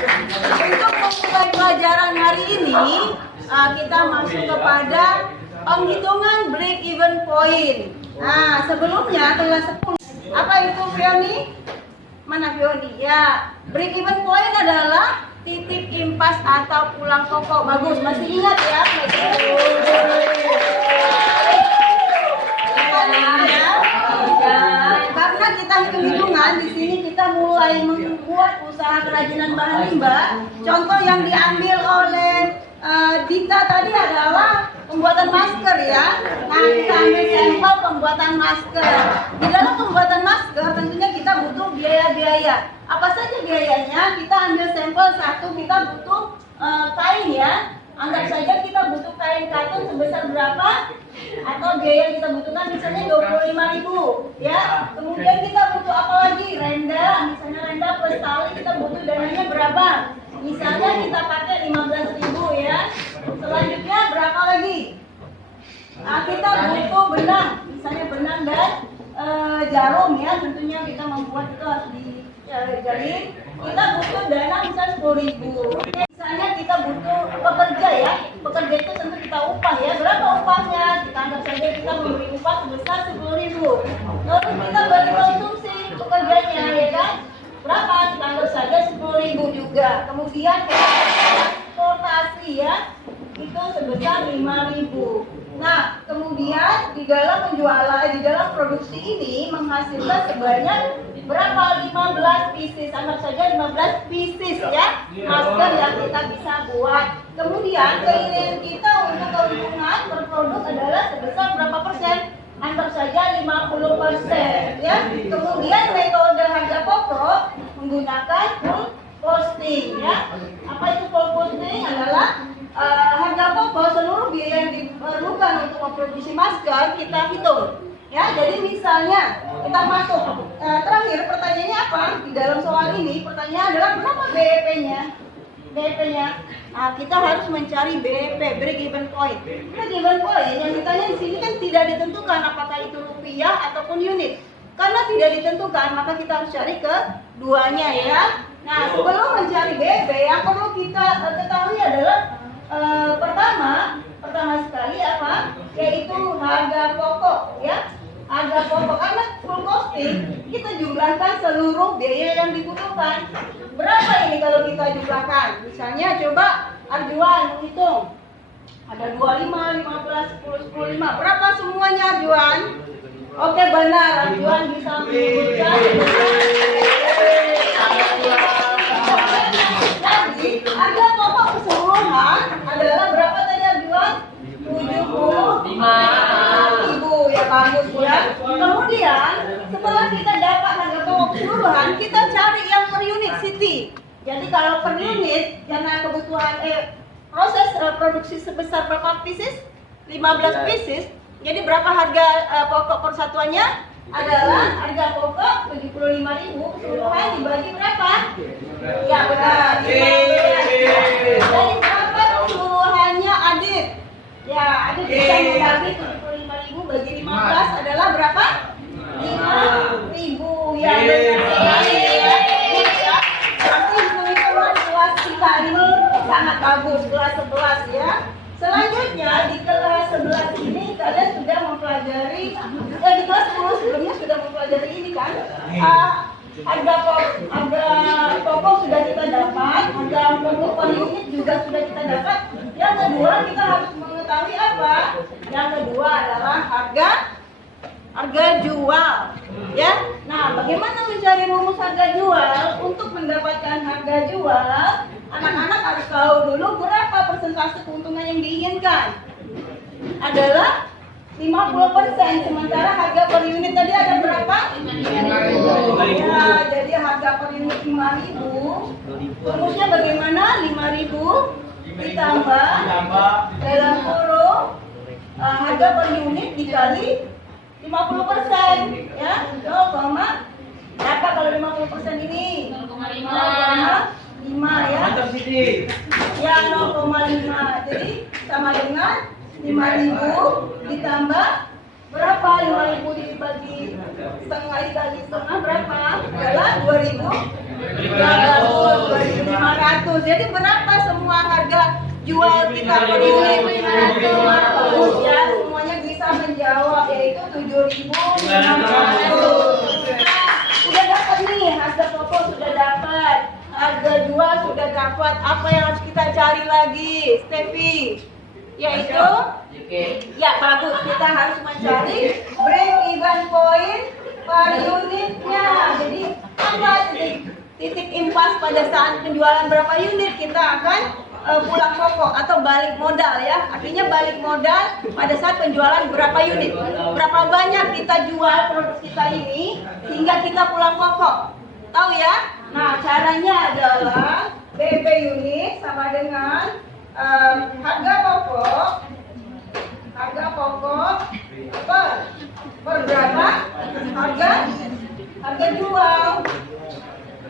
Untuk memulai pelajaran hari ini, kita masuk kepada penghitungan break even point. Nah, sebelumnya kelas 10. Apa itu, Fioni? Mana Fioni? Ya, break even point adalah titik impas atau pulang toko. Bagus, masih ingat ya? Karena kita hitung-hitungan, di sini kita mulai membuat usaha kerajinan bahan limbah. Contoh yang diambil oleh Dita tadi adalah pembuatan masker ya. Nah, kita ambil sampel pembuatan masker. Di dalam pembuatan masker tentunya kita butuh biaya-biaya. Apa saja biayanya? Kita ambil sampel satu, kita butuh kain ya. Anggap saja kita butuh kain katun sebesar berapa, atau biaya yang kita butuhkan misalnya 25.000 ya. Kemudian kita butuh apa lagi? Renda, misalnya renda plus tali kita butuh dananya berapa? Misalnya kita pakai 15.000 ya. Selanjutnya berapa lagi? Nah, kita butuh benang, misalnya benang dan jarum ya. Tentunya kita membuat itu harus dijalin. Kita butuh dana misalnya 10.000. Misalnya kita butuh pekerja ya. Pekerja itu tentu kita upah ya. Berapa upahnya? Kita anggap saja kita memberi upah sebesar 10.000. Lalu kita bagi konsumsi pekerjanya ya kan? Berapa? Kita anggap saja 10.000 juga. Kemudian transportasi ya. Itu sebesar 5.000. Nah, kemudian di dalam penjualan, di dalam produksi ini menghasilkan sebanyak berapa? 15 pieces. Anggap saja 15 pieces ya masker yang kita bisa buat. Kemudian keinginan kita untuk keuntungan berproduk adalah sebesar berapa persen? Anggap saja 50% ya. Kemudian metode harga pokok menggunakan full costing ya. Apa itu full costing? Adalah harga pokok seluruh biaya yang diperlukan untuk memproduksi masker kita hitung ya. Jadi misalnya kita masuk terakhir pertanyaannya apa di dalam soal ini? Pertanyaan adalah berapa BEP-nya? Nah, kita harus mencari BEP, break even point. Break even point yang ditanya di sini kan tidak ditentukan apakah itu rupiah ataupun unit. Karena tidak ditentukan, maka kita harus cari keduanya ya. Nah, sebelum mencari BEP yang perlu kita ketahui adalah pertama sekali apa? Yaitu harga pokok ya. Harga pokok, karena full costing kita jumlahkan seluruh biaya yang dibutuhkan. Berapa ini kalau kita jumlahkan? Misalnya coba Arjuan hitung. Ada 25, 15, 10, 15. Berapa semuanya Arjuan? Oke benar, Arjuan bisa menyebutkan. Jadi harga pokok keseluruhan adalah berapa tadi Arjuan? 75.000 ya, bagus ya. Kemudian setelah kita dapat harga pokok keseluruhan, kita cari yang per unit Siti. Jadi kalau per unit karena kebutuhan proses produksi sebesar berapa pieces? 15 pieces. Jadi berapa harga pokok persatuannya? Adalah harga pokok 75.000 keseluruhan dibagi berapa? Ya benar. Jadi berapa keseluruhannya Adit? Ya, Adit bisa membagi 75.000 bagi 15 adalah berapa? 5.000 ya benar. Nanti hitung-hitungan kelas kita ini sangat bagus, kelas 11 ya. Selanjutnya di kelas 11 ini kalian sudah mempelajari di kelas 10 sebelumnya sudah mempelajari ini kan. Harga pokok sudah kita dapat, harga pokok per unit juga sudah kita dapat. Yang kedua kita harus mengetahui apa? Yang kedua adalah harga jual ya. Nah, bagaimana mencari rumus harga jual? Untuk mendapatkan harga jual, anak-anak harus tahu dulu berapa persentase keuntungan yang diinginkan. Adalah 50%, sementara harga per unit tadi ada berapa? 5.000. Ya, jadi harga per unit 5.000. Rumusnya bagaimana? 5.000 ditambah dalam kurung harga per unit dikali 50% ya. 0, berapa kalau 50% ini? 0,5 ya. Ya 0,5. Jadi sama dengan 5.000 ditambah berapa? 5.000 dibagi setengah dikali setengah berapa? Adalah 2.500. 500. Jadi berapa semua harga jual kita per unit? 500 ya. Semuanya bisa menjawab, yaitu 7.500. Udah dapat nih, harga pokok sudah dapat, harga jual sudah dapat. Apa yang harus kita cari lagi, Steffi? Yaitu, ya bagus, kita harus mencari break even point per unitnya. Jadi apa titik impas pada saat penjualan berapa unit kita akan pulang pokok atau balik modal ya. Artinya balik modal pada saat penjualan berapa unit, berapa banyak kita jual produk kita ini sehingga kita pulang pokok. Tahu ya? Nah, caranya adalah BEP unit sama dengan harga pokok apa per berapa harga jual.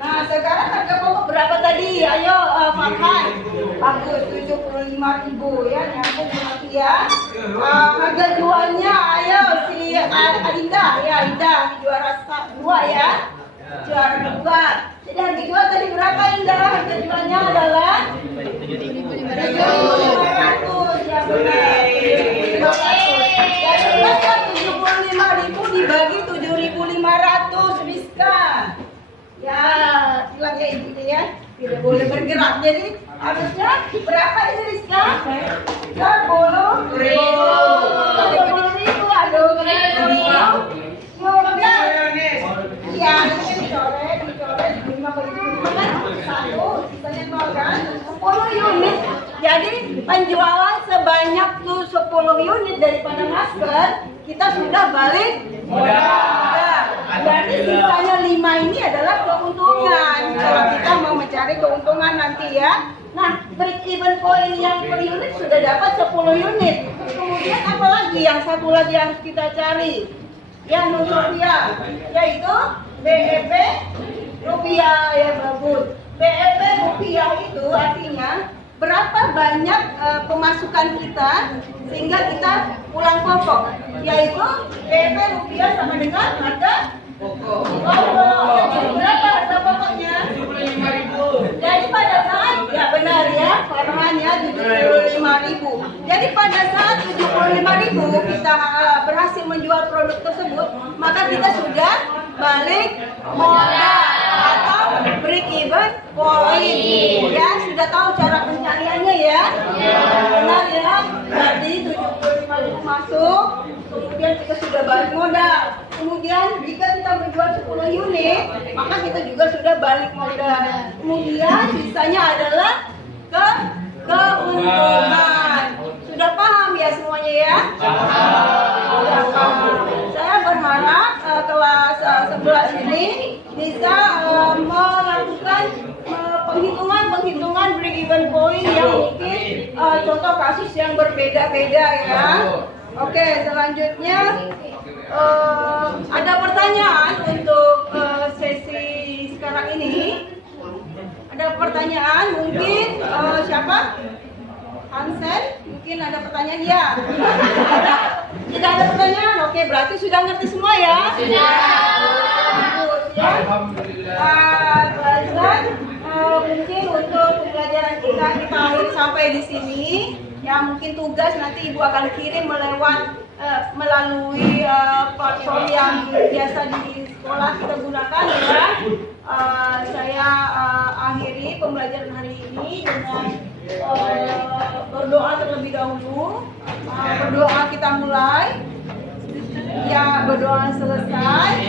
Nah, sekarang harga pokok berapa tadi? Ayo Farhan. Bagus, 75.000 ya, nyambung berarti ya. Harga jualnya ayo si Adinda ya, Indah juara 2 ya. Juara 2. Jadi harga jual tadi berapa Indah? Harga jualnya adalah 7.500 ya benar. 75.000 dibagi 7.500 Rizka. Ya, bilang ya ibu ya, tidak boleh bergerak. Jadi harusnya berapa ini Rizka? 10.000. 10.000 aduh. Ya, ini dicoret 5.000 sisanya 0 kan? 10 unit. Jadi penjualan sebanyak tuh 10 unit daripada masker, kita sudah balik modal. Berarti sisanya 5 ini adalah keuntungan. Kalau kita mau mencari keuntungan nanti ya. Nah, break even point yang per unit sudah dapat 10 unit. Kemudian apa lagi yang satu lagi yang kita cari? Ya, Nusofia, yaitu BEP rupiah ya bagus. BEP rupiah itu artinya berapa banyak pemasukan kita sehingga kita pulang pokok, yaitu BEP rupiah sama dengan harga pokok. Berapa harga pokoknya? 75.000. Jadi pada saat ya benar ya, Farhannya 75.000. Jadi pada saat 75.000 kita berhasil menjual produk tersebut, maka kita sudah balik modal atau break even point. Ya, sudah tahu cara pencariannya ya? Benar ya? Jadi 75.000 masuk, kemudian kita sudah balik modal. Kemudian jika kita menjual 10 unit, maka kita juga sudah balik modal. Kemudian sisanya adalah keuntungan. Sudah paham ya semuanya ya? Sudah paham. Saya berharap kelas 11 ini bisa melakukan penghitungan break even point yang mungkin contoh kasus yang berbeda-beda ya. Oke, selanjutnya ada pertanyaan untuk sesi sekarang ini. Ada pertanyaan mungkin siapa? Hansen, mungkin ada pertanyaan ya? Tidak ada pertanyaan? Oke, berarti sudah ngerti semua ya? Sudah. Bagus ya. Pelajaran mungkin untuk pembelajaran kita akhiri sampai di sini. Ya mungkin tugas nanti ibu akan kirim melalui platform yang biasa di sekolah kita gunakan ya. Saya akhiri pembelajaran hari ini dengan berdoa terlebih dahulu. Berdoa kita mulai. Ya berdoa selesai.